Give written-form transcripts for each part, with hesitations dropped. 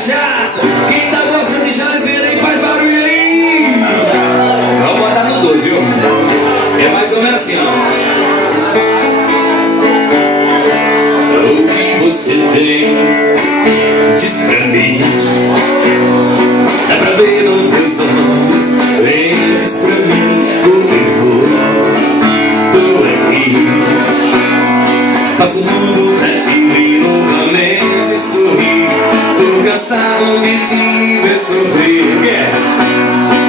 cachaça. Quem tá gostando de Jales Verém faz barulho aí. Vamos botar no 12, viu? É mais ou menos assim, ó. O que você tem, diz pra mim. Dá pra ver nos teus olhos. Vem, diz pra mim o que for. Tô aqui, faço tudo pra te ver novamente sorrir. Tô cansado de te ver sofrer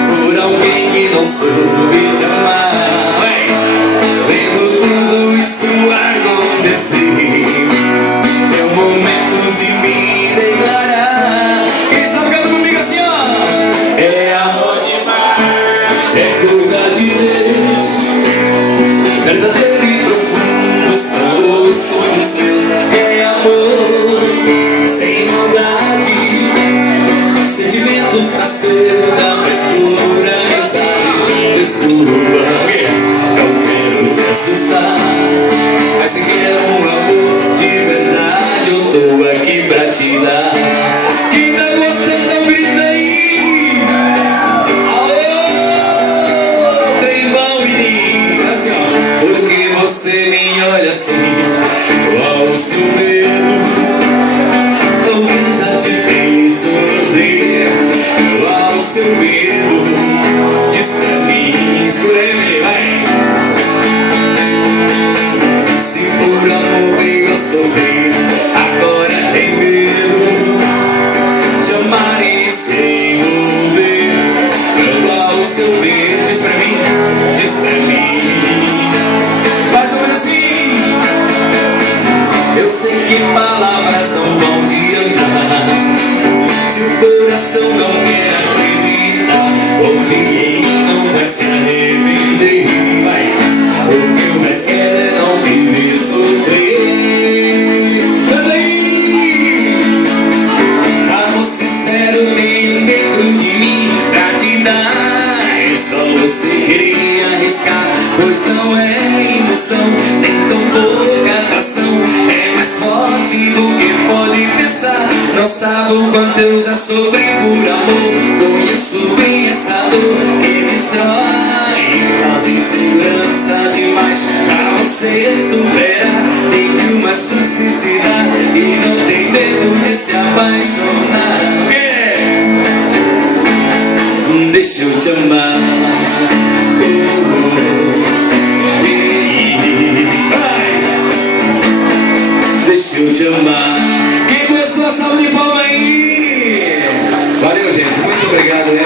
por alguém que não soube te amar. Vendo tudo isso acontecer, é o momento de me declarar. Quem está ficando comigo assim, ó? É amor demais, é coisa de Deus, verdadeiro e profundo são os sonhos meus. É amor sem maldade, sentimentos nasceram da mais pura amizade. Desculpa, eu quero te assustar, mas se quer um amor de verdade, eu tô aqui pra te dar. Quem tá gostando, grita aí. Alô, trem bom, menina, assim, ó. Porque você me olha assim, qual o seu medo? Alguém já te fez sofrer, qual o seu medo? Diz pra mim, escreve, vai. Se por amor veio a sofrer, agora tem medo de amar e se envolver. Qual o seu medo? Diz pra mim, diz pra mim. Mais ou menos assim. Eu sei que palavras não vão adiantar, se o coração não quer acreditar. Ouvir em mim não vai se arrepender. Vai. O que eu mais quero é não te ver sofrer. Canta aí. Amor sincero tenho dentro de mim pra te dar. É só você querer arriscar, pois não é ilusão, nem tão pouca atração. É mais forte do que pode pensar. Não sabe o quanto eu já sofri por amor. Conheço bem essa dor que destrói, causa insegurança demais. Pra você superar, tem que uma chance se dar e não tem medo de se apaixonar. Deixa eu te amar. Deixa eu te amar. Quem gostou, salve de palma aí. Valeu, gente. Muito obrigado.